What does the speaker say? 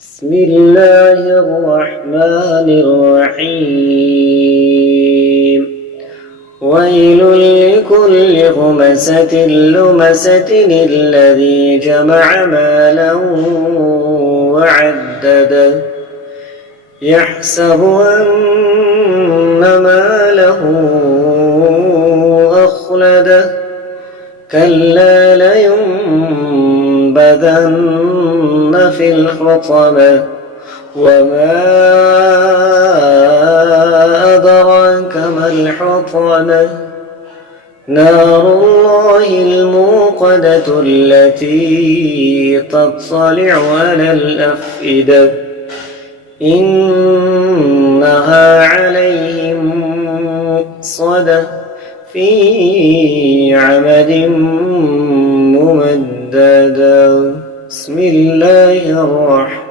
بسم الله الرحمن الرحيم ويل لكل همزة لمزة الذي جمع مالا وعدده يحسب أن ماله أخلده كلا لينبذن في الحطمة وما أدراك ما الحطمة نار الله الموقدة التي تطلع على الأفئدة إنها عليهم مؤصدة في عمد ممددة بسم الله الرحمن